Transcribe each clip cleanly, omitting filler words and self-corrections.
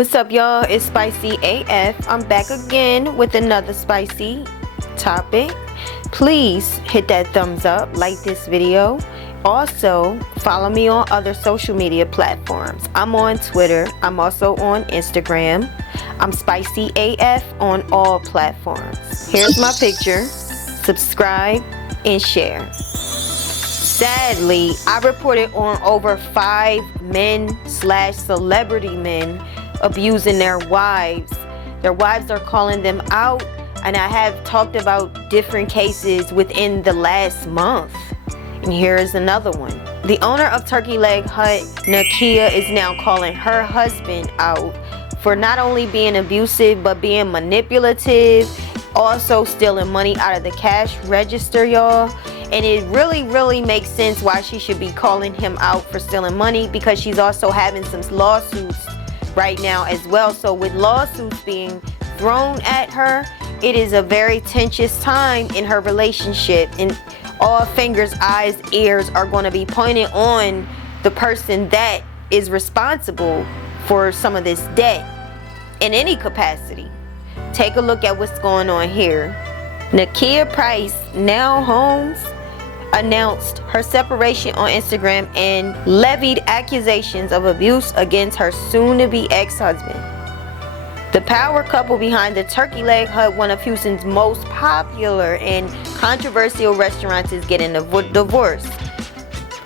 What's up, y'all? It's Spicy AF. I'm back again with another spicy topic. Please hit that thumbs up, like this video. Also, follow me on other social media platforms. I'm on Twitter. I'm also on Instagram. I'm Spicy AF on all platforms. Here's my picture. Subscribe and share. Sadly, I reported on over 5 men/celebrity men abusing their wives. Their wives are calling them out, and I have talked about different cases within the last month. And here is another one. The owner of Turkey Leg Hut, Nakia, is now calling her husband out for not only being abusive but being manipulative, also stealing money out of the cash register, y'all. And it really makes sense why she should be calling him out for stealing money, because she's also having some lawsuits right now as well. So with lawsuits being thrown at her, it is a very tenuous time in her relationship, and all fingers, eyes, ears are going to be pointed on the person that is responsible for some of this debt in any capacity. Take a look at what's going on here. Nakia Price, now Holmes, announced her separation on Instagram and levied accusations of abuse against her soon-to-be ex-husband. The power couple behind the Turkey Leg Hut, one of Houston's most popular and controversial restaurants, is getting a divorce.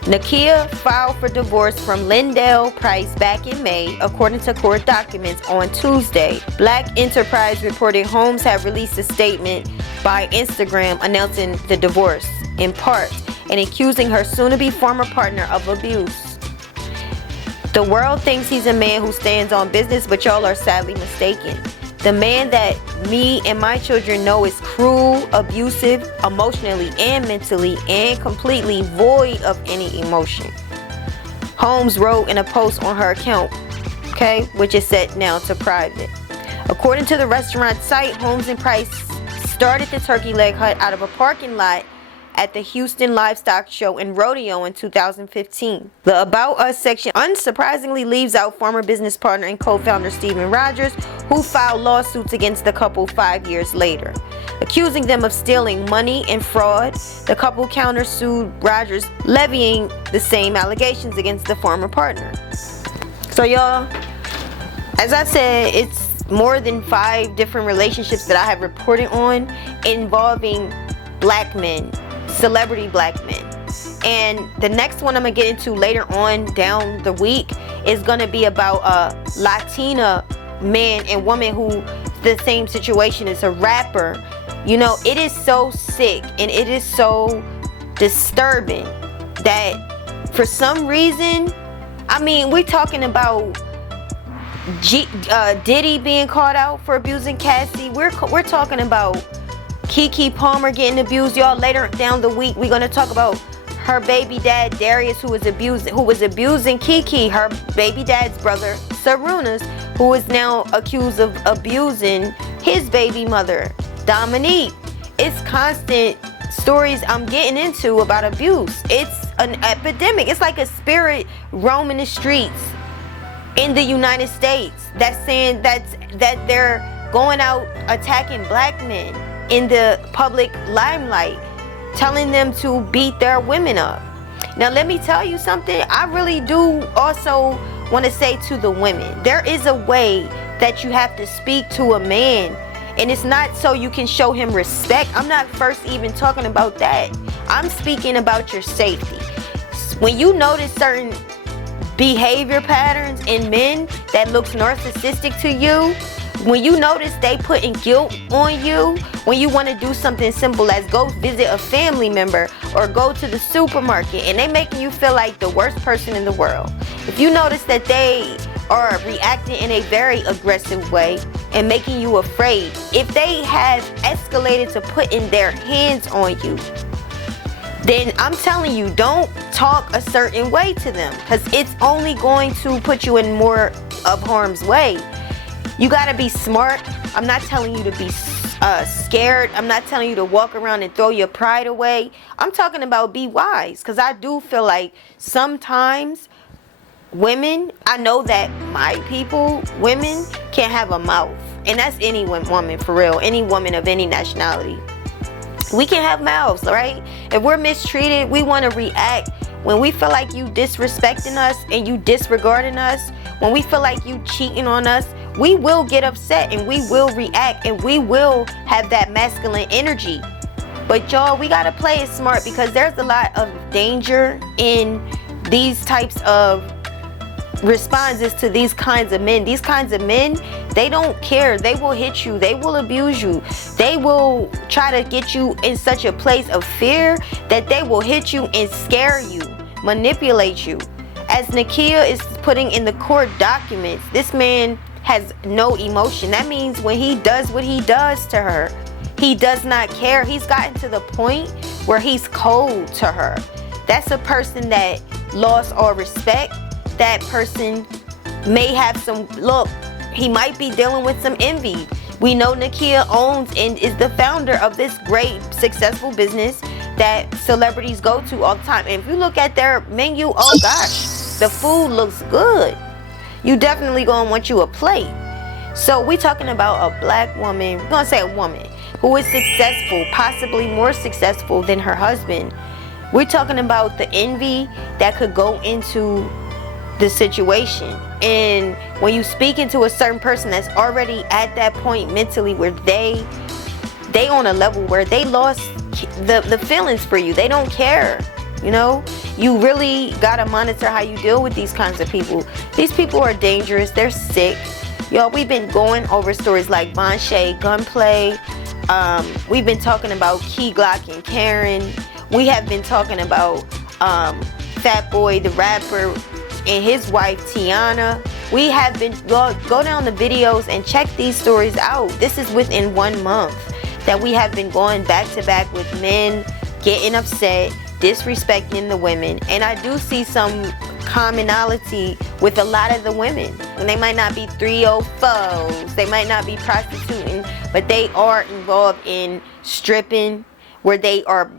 Nakia filed for divorce from Lindell Price back in May, according to court documents on Tuesday. Black Enterprise reported Holmes had released a statement by Instagram announcing the divorce, in part, and accusing her soon-to-be former partner of abuse. The world thinks he's a man who stands on business, but y'all are sadly mistaken. The man that me and my children know is cruel, abusive, emotionally and mentally, and completely void of any emotion. Holmes wrote in a post on her account, okay, which is set now to private. According to the restaurant site, Holmes and Price started the Turkey Leg Hut out of a parking lot at the Houston Livestock Show and Rodeo in 2015. The About Us section unsurprisingly leaves out former business partner and co-founder Steven Rogers, who filed lawsuits against the couple 5 years later, accusing them of stealing money and fraud. The couple countersued Rogers, levying the same allegations against the former partner. So y'all, as I said, it's more than 5 different relationships that I have reported on involving black men, celebrity black men. And the next one I'm gonna get into later on down the week is gonna be about a Latina man and woman who the same situation is a rapper. You know, it is so sick and it is so disturbing that for some reason, I mean, we're talking about Diddy being caught out for abusing Cassie. We're talking about Keke Palmer getting abused. Y'all, later down the week we're gonna talk about her baby dad Darius, who was abusing Keke, her baby dad's brother Sarunas, who is now accused of abusing his baby mother Dominique. It's constant stories I'm getting into about abuse. It's an epidemic. It's like a spirit roaming the streets in the United States that's saying that they're going out attacking black men in the public limelight, telling them to beat their women up. Now let me tell you something. I really do also want to say to the women, there is a way that you have to speak to a man, and it's not so you can show him respect. I'm not first even talking about that. I'm speaking about your safety. When you notice certain behavior patterns in men that looks narcissistic to you, when you notice they putting guilt on you, when you want to do something simple as go visit a family member or go to the supermarket and they making you feel like the worst person in the world, if you notice that they are reacting in a very aggressive way and making you afraid, if they have escalated to putting their hands on you, then I'm telling you, don't talk a certain way to them, because it's only going to put you in more of harm's way. You gotta be smart. I'm not telling you to be scared. I'm not telling you to walk around and throw your pride away. I'm talking about be wise, because I do feel like sometimes women, I know that my people, women, can't have a mouth. And that's any woman, for real. Any woman of any nationality. We can have mouths, right? If we're mistreated, we want to react. When we feel like you disrespecting us and you disregarding us, when we feel like you cheating on us, we will get upset and we will react and we will have that masculine energy. But y'all, we gotta play it smart, because there's a lot of danger in these types of responses to these kinds of men. These kinds of men, they don't care. They will hit you. They will abuse you. They will try to get you in such a place of fear that they will hit you and scare you, manipulate you. As Nakia is putting in the court documents, this man has no emotion. That means when he does what he does to her, he does not care. He's gotten to the point where he's cold to her. That's a person that lost all respect. That person may have some, look, he might be dealing with some envy. We know Nakia owns and is the founder of this great successful business that celebrities go to all the time. And if you look at their menu, oh gosh, the food looks good. You definitely gonna want you a plate. So we talking about a black woman, we're gonna say a woman who is successful, possibly more successful than her husband. We're talking about the envy that could go into the situation. And when you speak into a certain person that's already at that point mentally where they on a level where they lost the feelings for you, they don't care, you know, you really gotta monitor how you deal with these kinds of people. These people are dangerous. They're sick, y'all. We've been going over stories like Von Shay gunplay. We've been talking about Key Glock and Karen. We have been talking about Fat Boy the rapper and his wife Tiana. We have been go down the videos and check these stories out. This is within 1 month that we have been going back to back with men getting upset, disrespecting the women. And I do see some commonality with a lot of the women. And they might not be 304s, they might not be prostituting, but they are involved in stripping, where they are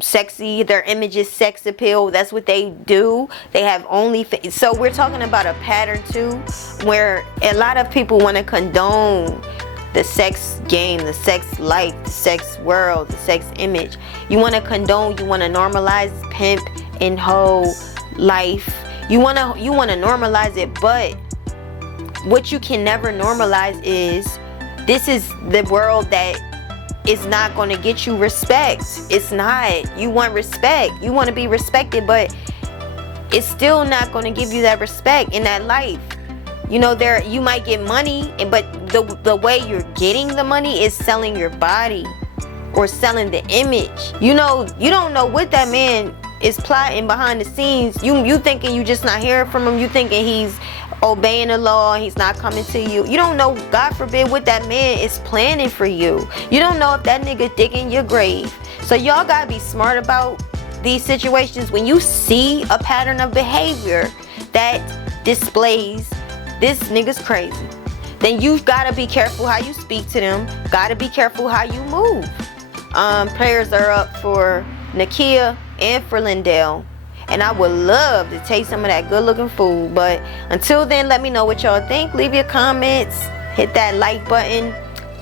sexy, their image is sex appeal. That's what they do. They have only so we're talking about a pattern too, where a lot of people want to condone the sex game, the sex life, the sex world, the sex image. You want to condone, you want to normalize pimp and hoe life. You want to normalize it, but what you can never normalize is this is the world that is not going to get you respect. It's not. You want respect. You want to be respected, but it's still not going to give you that respect in that life. You know, there you might get money, but the way you're getting the money is selling your body or selling the image. You know, you don't know what that man is plotting behind the scenes. You thinking you just not hearing from him. You thinking he's obeying the law, he's not coming to you. You don't know, God forbid, what that man is planning for you. You don't know if that nigga digging your grave. So y'all gotta be smart about these situations. When you see a pattern of behavior that displays this nigga's crazy, then you've gotta be careful how you speak to them. Gotta be careful how you move. Prayers are up for Nakia and for Lindell. And I would love to taste some of that good looking food. But until then, let me know what y'all think. Leave your comments. Hit that like button.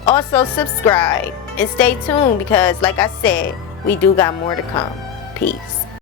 Also subscribe. And stay tuned, because like I said, we do got more to come. Peace.